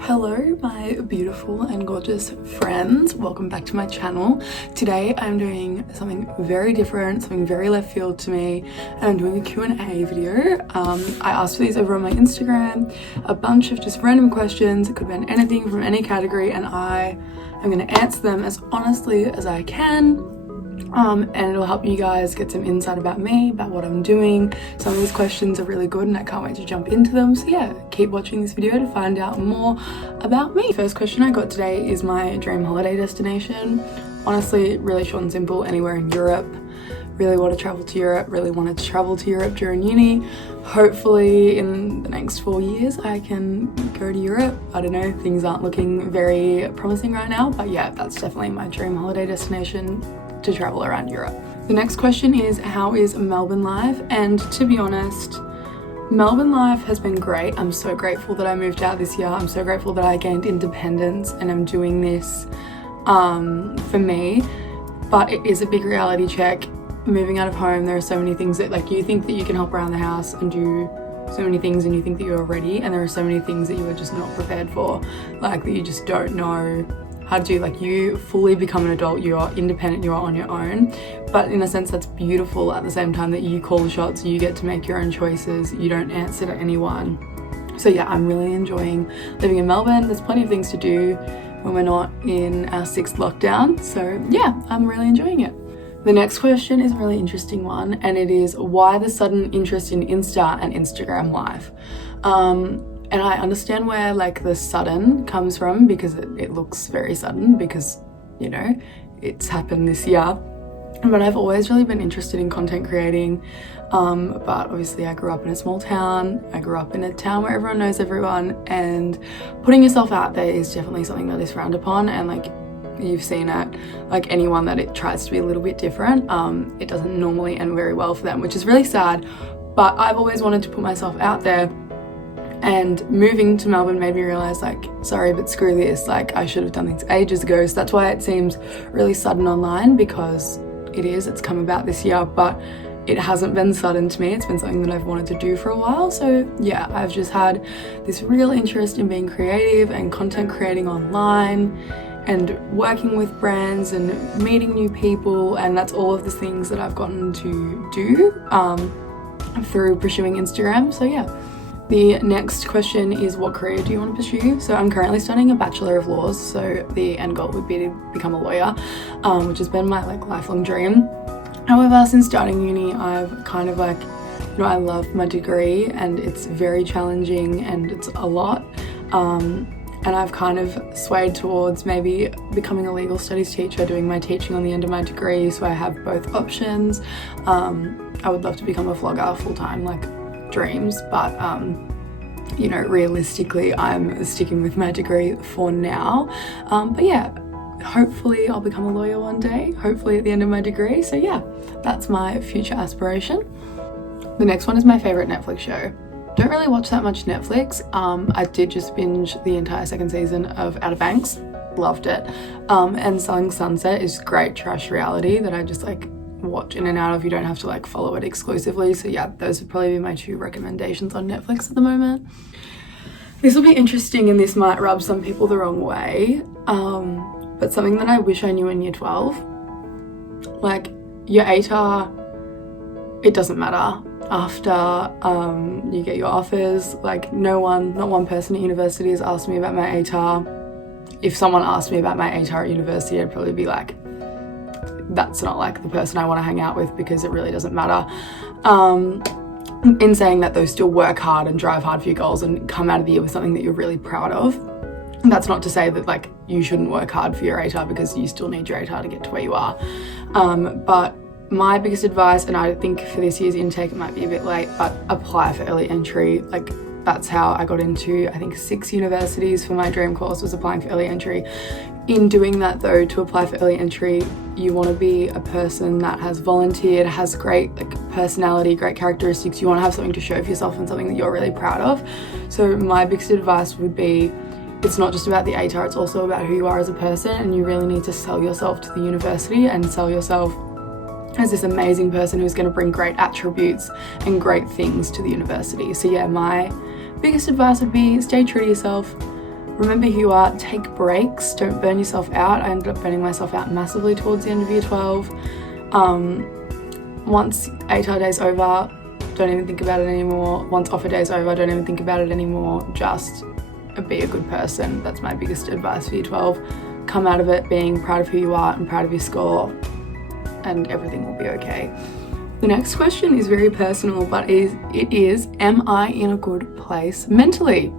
Hello my beautiful and gorgeous friends, welcome back to my channel. Today I'm doing something very different, something very left field to me, and I'm doing a Q&A video. I asked for these over on my Instagram, a bunch of just random questions. It could have been anything from any category, and I am going to answer them as honestly as I can. And it'll help you guys get some insight about me, about what I'm doing. Some of these questions are really good and I can't wait to jump into them. So yeah, keep watching this video to find out more about me. First question I got today is my dream holiday destination. Honestly, really short and simple, anywhere in Europe. Really want to travel to Europe, really wanted to travel to Europe during uni. Hopefully in the next 4 years I can go to Europe. I don't know, things aren't looking very promising right now, but yeah, that's definitely my dream holiday destination, to travel around Europe. The next question is, how is Melbourne life? And to be honest, Melbourne life has been great. I'm so grateful that I moved out this year. I'm so grateful that I gained independence and I'm doing this for me. But it is a big reality check. Moving out of home, there are so many things that, like, you think that you can help around the house and do so many things and you think that you're ready, and there are so many things that you are just not prepared for, like that you just don't know how to do. Like, you fully become an adult, you are independent, you are on your own, but in a sense that's beautiful at the same time, that you call the shots, you get to make your own choices, you don't answer to anyone. So yeah, I'm really enjoying living in Melbourne. There's plenty of things to do when we're not in our 6th lockdown, so yeah, I'm really enjoying it. The next question is a really interesting one, and it is, why the sudden interest in Insta and Instagram life? And I understand where like the sudden comes from, because it looks very sudden because, you know, it's happened this year. But I've always really been interested in content creating, but obviously I grew up in a small town. I grew up in a town where everyone knows everyone, and putting yourself out there is definitely something that is frowned upon, and like you've seen it, like anyone that it tries to be a little bit different, it doesn't normally end very well for them, which is really sad. But I've always wanted to put myself out there, and moving to Melbourne made me realize, like, sorry, but screw this, like I should have done things ages ago. So that's why it seems really sudden online, because it's come about this year, but it hasn't been sudden to me. It's been something that I've wanted to do for a while. So yeah, I've just had this real interest in being creative and content creating online and working with brands and meeting new people, and that's all of the things that I've gotten to do through pursuing Instagram. So yeah. The next question is, what career do you want to pursue? So I'm currently studying a Bachelor of Laws, so the end goal would be to become a lawyer, which has been my like lifelong dream. However, since starting uni, I've kind of like, you know, I love my degree and it's very challenging and it's a lot. And I've kind of swayed towards maybe becoming a legal studies teacher, doing my teaching on the end of my degree, so I have both options. I would love to become a vlogger full-time, like dreams, but you know, realistically I'm sticking with my degree for now. But yeah, hopefully I'll become a lawyer one day, hopefully at the end of my degree. So yeah, that's my future aspiration. The next one is my favorite Netflix show. Don't really watch that much Netflix. I did just binge the entire 2nd season of Outer Banks, loved it. And Selling Sunset is great trash reality that I just like watch in and out of. You don't have to like follow it exclusively. So yeah, those would probably be my 2 recommendations on Netflix at the moment. This will be interesting and this might rub some people the wrong way, but something that I wish I knew in year 12, like your ATAR, it doesn't matter after you get your offers. Like not one person at university has asked me about my ATAR. If someone asked me about my ATAR at university, I'd probably be like, that's not like the person I want to hang out with, because it really doesn't matter. In saying that, though, still work hard and drive hard for your goals and come out of the year with something that you're really proud of. And that's not to say that like you shouldn't work hard for your ATAR, because you still need your ATAR to get to where you are. But my biggest advice, and I think for this year's intake it might be a bit late, but apply for early entry. Like that's how I got into, I think, 6 universities for my dream course, was applying for early entry. In doing that though, to apply for early entry, you want to be a person that has volunteered, has great like personality, great characteristics. You want to have something to show for yourself and something that you're really proud of. So my biggest advice would be, it's not just about the ATAR, it's also about who you are as a person, and you really need to sell yourself to the university and sell yourself as this amazing person who's going to bring great attributes and great things to the university. So yeah, my biggest advice would be stay true to yourself. Remember who you are, take breaks, don't burn yourself out. I ended up burning myself out massively towards the end of year 12. Once ATAR day's over, don't even think about it anymore. Once offer day's over, don't even think about it anymore. Just be a good person. That's my biggest advice for year 12. Come out of it being proud of who you are and proud of your score, and everything will be okay. The next question is very personal, but it is, am I in a good place mentally?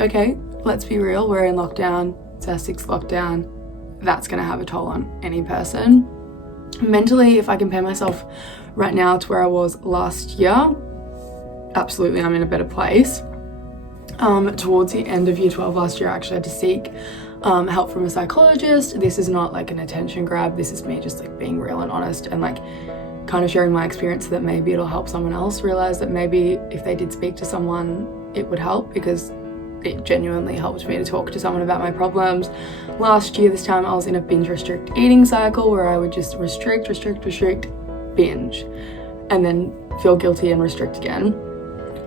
Okay, let's be real, we're in lockdown, it's our 6th lockdown. That's gonna have a toll on any person. Mentally, if I compare myself right now to where I was last year, absolutely I'm in a better place. Towards the end of year 12 last year, I actually had to seek help from a psychologist. This is not like an attention grab, this is me just like being real and honest and like kind of sharing my experience so that maybe it'll help someone else realize that maybe if they did speak to someone, it would help, because it genuinely helped me to talk to someone about my problems. Last year, this time I was in a binge restrict eating cycle where I would just restrict, binge, and then feel guilty and restrict again.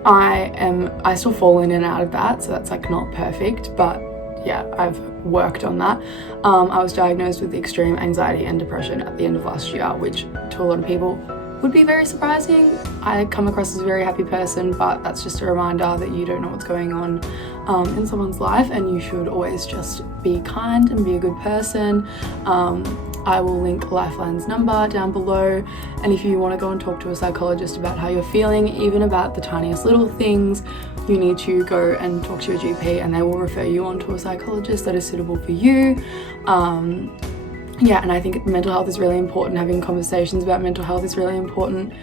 I still fall in and out of that, so that's like not perfect, but yeah, I've worked on that. I was diagnosed with extreme anxiety and depression at the end of last year, which to a lot of people would be very surprising. I come across as a very happy person, but that's just a reminder that you don't know what's going on in someone's life, and you should always just be kind and be a good person. I will link Lifeline's number down below, and if you want to go and talk to a psychologist about how you're feeling, even about the tiniest little things, you need to go and talk to your GP, and they will refer you on to a psychologist that is suitable for you. Yeah, and I think mental health is really important. Having conversations about mental health is really important.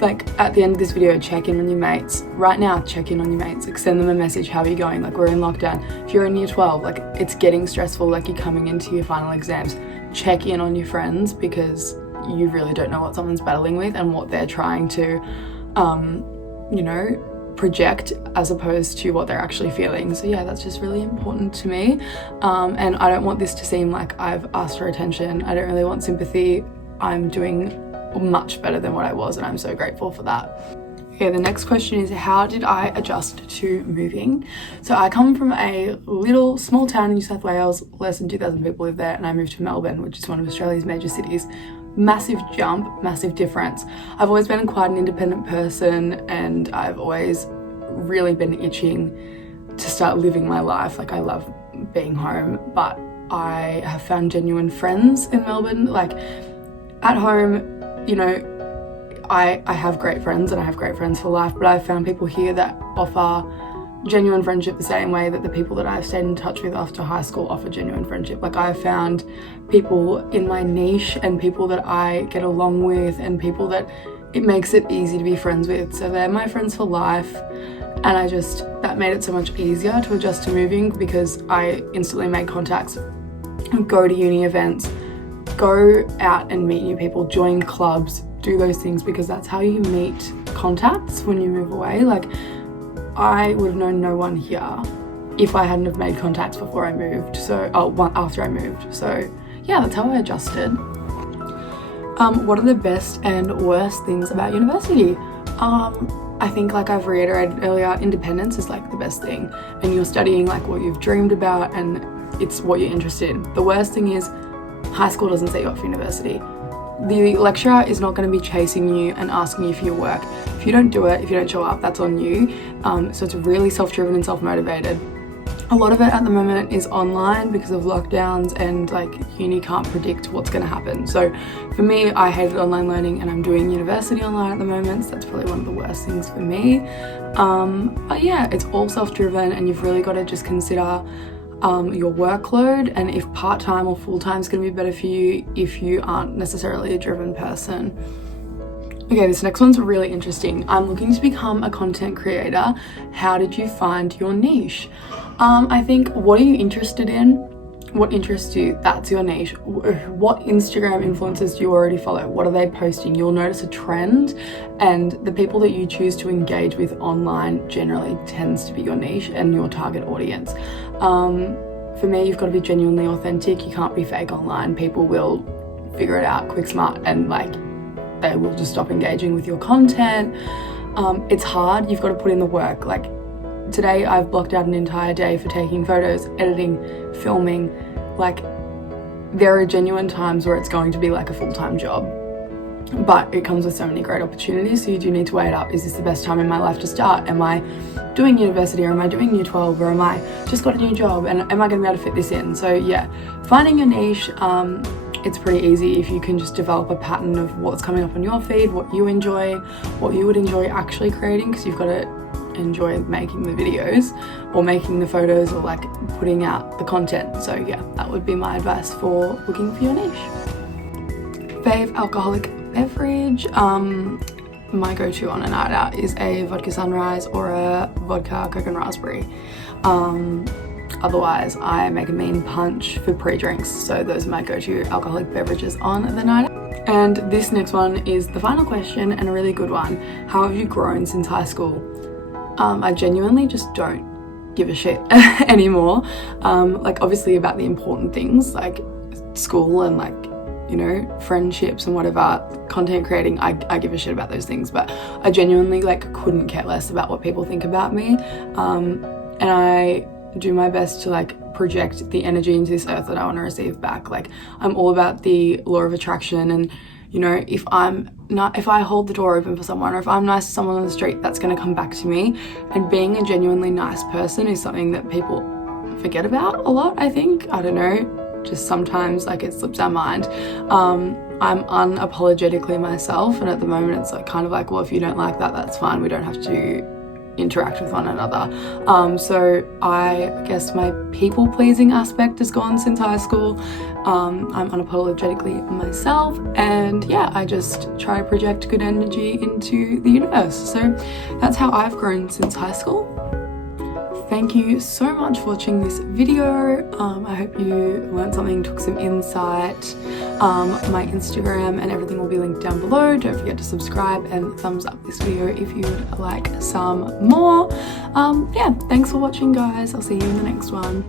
Like at the end of this video, check in on your mates. Right now, check in on your mates. Like send them a message, how are you going? Like we're in lockdown. If you're in year 12, like it's getting stressful, like you're coming into your final exams. Check in on your friends, because you really don't know what someone's battling with and what they're trying to, you know, project as opposed to what they're actually feeling. So yeah, that's just really important to me. And I don't want this to seem like I've asked for attention. I don't really want sympathy. I'm doing much better than what I was, and I'm so grateful for that. Okay, the next question is, how did I adjust to moving? So I come from a little small town in New South Wales, less than 2,000 people live there, and I moved to Melbourne, which is one of Australia's major cities. Massive jump, massive difference. I've always been quite an independent person, and I've always really been itching to start living my life. Like I love being home, but I have found genuine friends in Melbourne. Like at home, you know, I have great friends and I have great friends for life, but I've found people here that offer genuine friendship the same way that the people that I've stayed in touch with after high school offer genuine friendship. Like I've found people in my niche and people that I get along with and people that it makes it easy to be friends with. So they're my friends for life, and that made it so much easier to adjust to moving, because I instantly made contacts, go to uni events, go out and meet new people, join clubs, do those things, because that's how you meet contacts when you move away. Like I would have known no one here if I hadn't have made contacts before I moved, after I moved. So yeah, that's how I adjusted. What are the best and worst things about university? I think, like I've reiterated earlier, independence is like the best thing, and you're studying like what you've dreamed about and it's what you're interested in. The worst thing is high school doesn't set you up for university. The lecturer is not going to be chasing you and asking you for your work. If you don't do it, if you don't show up, that's on you. So it's really self-driven and self-motivated. A lot of it at the moment is online because of lockdowns, and like uni can't predict what's going to happen. So for me, I hated online learning, and I'm doing university online at the moment, so that's probably one of the worst things for me. But yeah, it's all self-driven, and you've really got to just consider your workload, and if part-time or full-time is going to be better for you if you aren't necessarily a driven person. Okay, this next one's really interesting. I'm looking to become a content creator. How did you find your niche? I think, what are you interested in? What interests you? That's your niche. What Instagram influencers do you already follow? What are they posting? You'll notice a trend, and the people that you choose to engage with online generally tends to be your niche and your target audience. For me, you've got to be genuinely authentic. You can't be fake online. People will figure it out quick, smart, and like they will just stop engaging with your content. It's hard, you've got to put in the work. Like today I've blocked out an entire day for taking photos, editing, filming. Like there are genuine times where it's going to be like a full-time job, but it comes with so many great opportunities, so you do need to weigh it up. Is this the best time in my life to start? Am I doing university, or am I doing year 12, or am I just got a new job, and am I going to be able to fit this in? So yeah, finding your niche, it's pretty easy if you can just develop a pattern of what's coming up on your feed, what you enjoy, what you would enjoy actually creating, because you've got to enjoy making the videos or making the photos or like putting out the content. So yeah, that would be my advice for looking for your niche. Fave alcoholic beverage, my go-to on a night out is a vodka sunrise or a vodka coke and raspberry. Otherwise I make a mean punch for pre-drinks. So those are my go-to alcoholic beverages on the night out. And this next one is the final question, and a really good one. How have you grown since high school? I genuinely just don't give a shit anymore. Like obviously about the important things like school and like, you know, friendships and whatever, content creating, I give a shit about those things, but I genuinely like couldn't care less about what people think about me. And I do my best to like project the energy into this earth that I want to receive back. Like I'm all about the law of attraction, and you know, if I hold the door open for someone, or if I'm nice to someone on the street, that's going to come back to me. And being a genuinely nice person is something that people forget about a lot, I think. I don't know, just sometimes like it slips our mind. I'm unapologetically myself, and at the moment it's like kind of like, well, if you don't like that, that's fine, we don't have to interact with one another. So I guess my people pleasing aspect has gone since high school. I'm unapologetically myself, and yeah, I just try to project good energy into the universe. So that's how I've grown since high school. Thank you so much for watching this video. I hope you learned something, took some insight. My Instagram and everything will be linked down below. Don't forget to subscribe and thumbs up this video if you'd like some more. Yeah, thanks for watching guys. I'll see you in the next one.